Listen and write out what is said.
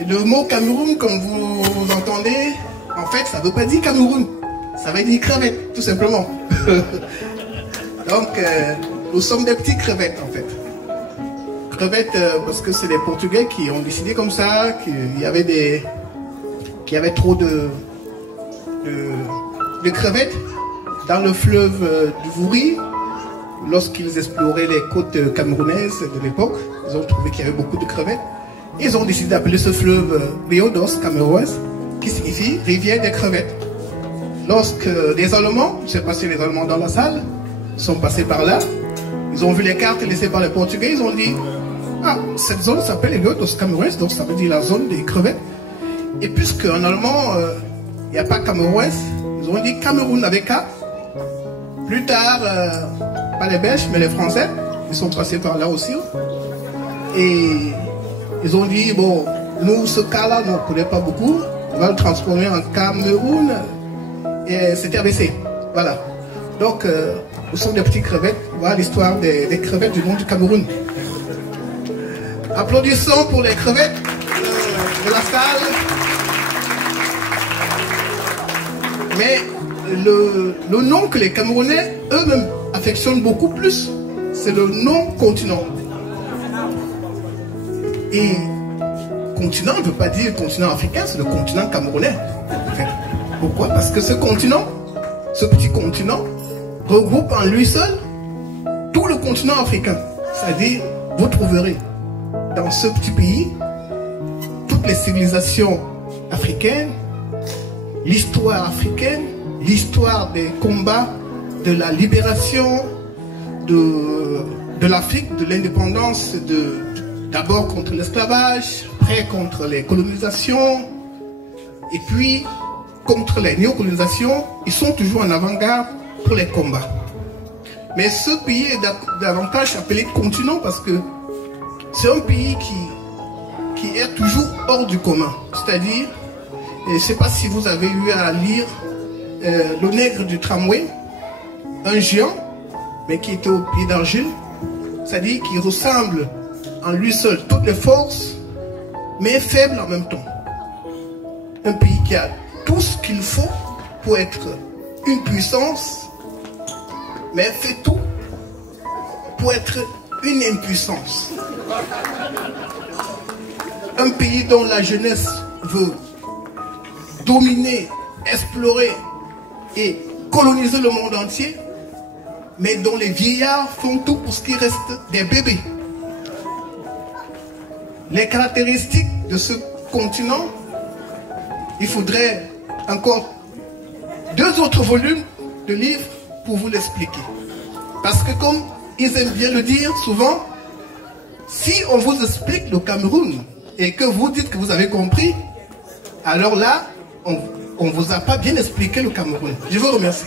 Et le mot Cameroun, comme vous entendez, en fait, ça ne veut pas dire Cameroun. Ça veut dire crevette, tout simplement. Donc, nous sommes des petits crevettes, en fait. Crevettes, parce que c'est les Portugais qui ont décidé comme ça, qu'il y avait trop de crevettes dans le fleuve du Vouri. Lorsqu'ils exploraient les côtes camerounaises de l'époque, ils ont trouvé qu'il y avait beaucoup de crevettes. Ils ont décidé d'appeler ce fleuve Rio dos Cameroes, qui signifie rivière des crevettes. Lorsque les Allemands, je ne sais pas si les Allemands dans la salle, sont passés par là, ils ont vu les cartes laissées par les Portugais, ils ont dit « Ah, cette zone s'appelle Rio dos Cameroes, donc ça veut dire la zone des crevettes. » Et puisque en allemand, il n'y a pas Cameroes, ils ont dit Cameroun avec K. Plus tard, pas les Belges, mais les Français, ils sont passés par là aussi. Et ils ont dit, bon, nous, ce cas-là, on ne connaît pas beaucoup. On va le transformer en Cameroun. Et c'était ABC. Voilà. Donc, nous sommes des petites crevettes. Voilà l'histoire des crevettes du nom du Cameroun. Applaudissons pour les crevettes de la salle. Mais le nom que les Camerounais eux-mêmes affectionnent beaucoup plus, c'est le nom continent. Et continent ne veut pas dire continent africain, c'est le continent camerounais. Pourquoi? Parce que ce continent, ce petit continent, regroupe en lui seul tout le continent africain. C'est-à-dire, vous trouverez dans ce petit pays toutes les civilisations africaines, l'histoire africaine, l'histoire des combats de la libération de l'Afrique, de l'indépendance, d'abord contre l'esclavage, après contre les colonisations, et puis contre les néocolonisations. Ils sont toujours en avant-garde pour les combats. Mais ce pays est davantage appelé continent parce que c'est un pays qui est toujours hors du commun. C'est-à-dire, je ne sais pas si vous avez eu à lire Le Nègre du tramway, un géant, mais qui était au pied d'argile, c'est-à-dire qu'il ressemble en lui seul toutes les forces, mais faible en même temps. Un pays qui a tout ce qu'il faut pour être une puissance, mais fait tout pour être une impuissance. Un pays dont la jeunesse veut dominer, explorer et coloniser le monde entier, mais dont les vieillards font tout pour ce qui reste des bébés. Les caractéristiques de ce continent, il faudrait encore 2 autres volumes de livres pour vous l'expliquer. Parce que comme ils aiment bien le dire souvent, si on vous explique le Cameroun et que vous dites que vous avez compris, alors là, on ne vous a pas bien expliqué le Cameroun. Je vous remercie.